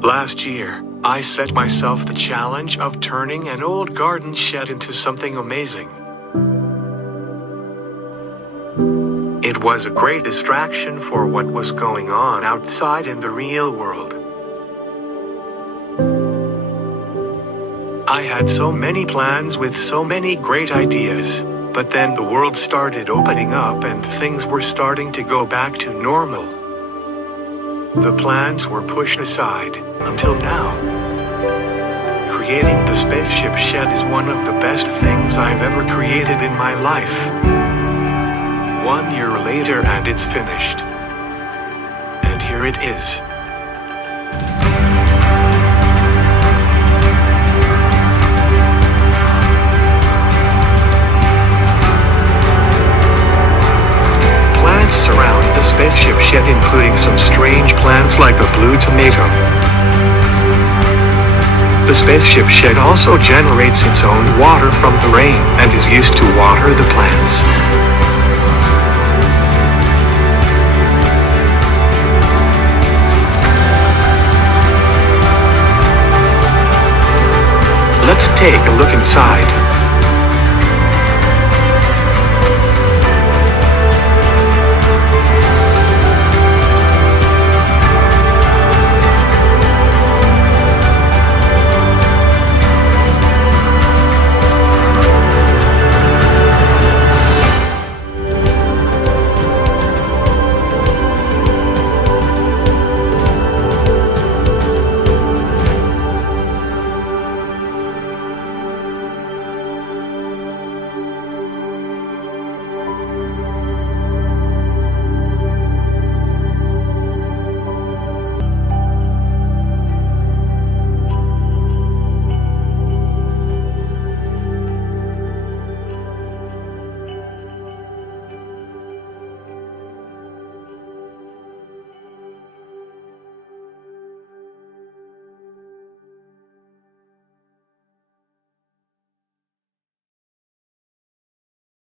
Last year, I set myself the challenge of turning an old garden shed into something amazing. It was a great distraction for what was going on outside in the real world. I had so many plans with so many great ideas, but then the world started opening up and things were starting to go back to normal. The plans were pushed aside, until now. Creating the spaceship shed is one of the best things I've ever created in my life. 1 year later and it's finished. And here it is. Plants surround the spaceship shed, including some strange plants like a blue tomato. The spaceship shed also generates its own water from the rain and is used to water the plants. Let's take a look inside.